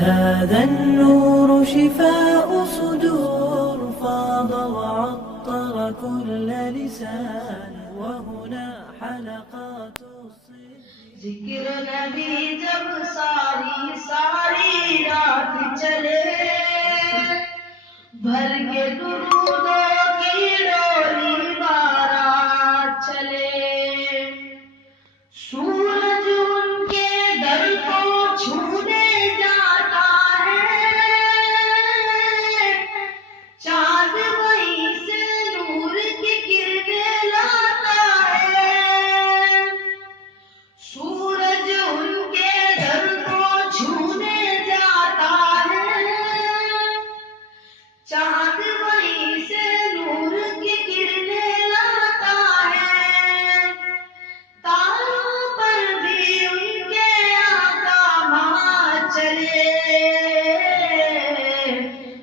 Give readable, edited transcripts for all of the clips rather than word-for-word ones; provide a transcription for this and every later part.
هذا النور شفاء صدور فاض وعطر كل لسان وهنا حلقات ذکر نبی جب ساری ساری رات چلے بھر کے درودوں کی ڈولی بارات چلے سورج ان کے در کو چھونے جاتا ہے چاند وہیں سے نور کی کرنیں لاتا ہے سورج ان کے در کو چھونے جاتا ہے چاند وہیں سے نور کی کرنیں لاتا ہے تاروں پر بھی ان کے آقا ماں چلے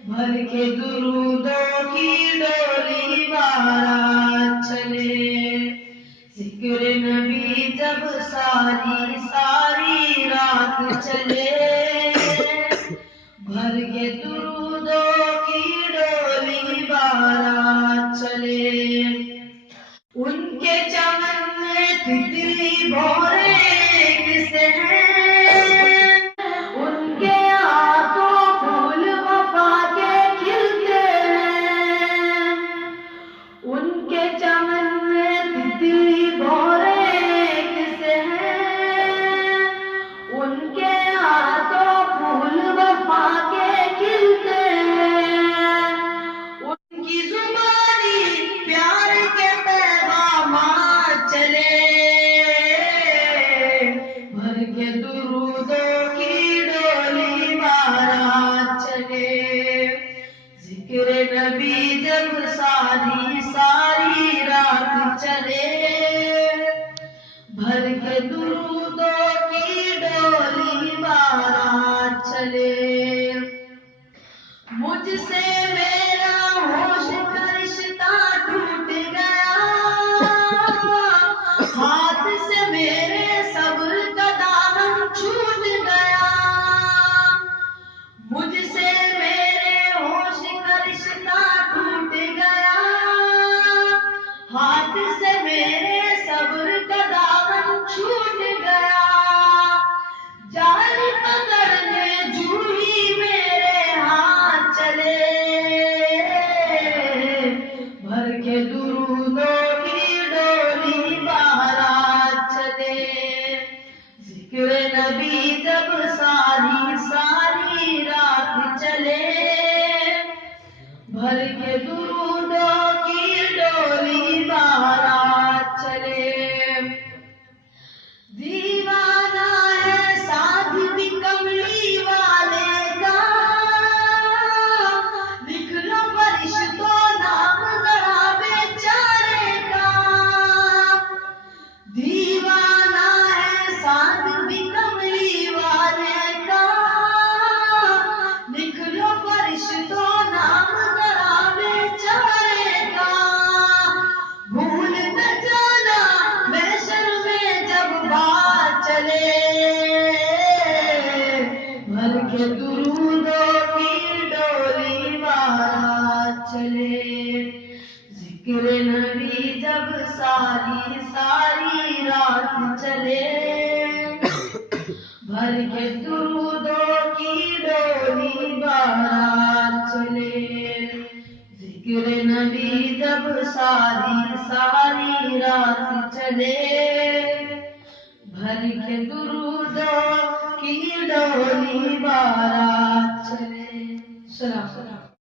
بھر کے درودوں کی ڈولی بارات چلے ذکر نبی جب ساری ساری رات چلے بھر کے درودوں کی ڈولی بارات چلے ان کے چمن میں تتلی بھورے کسے ہیں ان کے ہاتھوں پھول وفا کے کھلتے ہیں ان کے چمن میں تتلی بھورے کسے ہیں ان کے ہاتھوں پھول وفا کے کھلتے ہیں ان کی زبانی پیار کے پیغامات چلے بھر کے درودوں کی ڈولی بارات چلے ذکر نبی جب ساری ساری رات چلے بھر کے درودوں کی ڈولی بارات چلے مجھ سے میرا ہوش کا رشتہ ٹوٹ گیا ہاتھ سے میرے صبر کا دامن چھوٹ گیا مجھ سے میرے ہوش کا رشتہ ٹوٹ گیا ہاتھ سے میرے صبر کا دامن چھوٹ گیا جال پکڑنے جوہی میرے ہاتھ چلے بھر کے درودوں کی ڈولی بارات چلے ذکر نبی جب ساری ساری رات چلے بھر کے درودوں کی ڈولی بارات چلے دیوانہ ہے ساتھ بھی کملی والے کا لکھ لو فرشتوں نام ذرا بیچارے کا دیوانہ ہے ساتھ بھی کملی والے کا لکھ لو فرشتوں نام ذرا بیچارے کا بھول نہ جانا محشر میں جب بات چلے بھر کے درودوں کی ڈولی بارات چلے ذکر نبی جب ساری ساری رات چلے بھر کے درودوں کی ڈولی بارات چلے ذکر نبی جب ساری ساری رات چلے بھر کے درودوں کی ڈولی بارات چلے سلام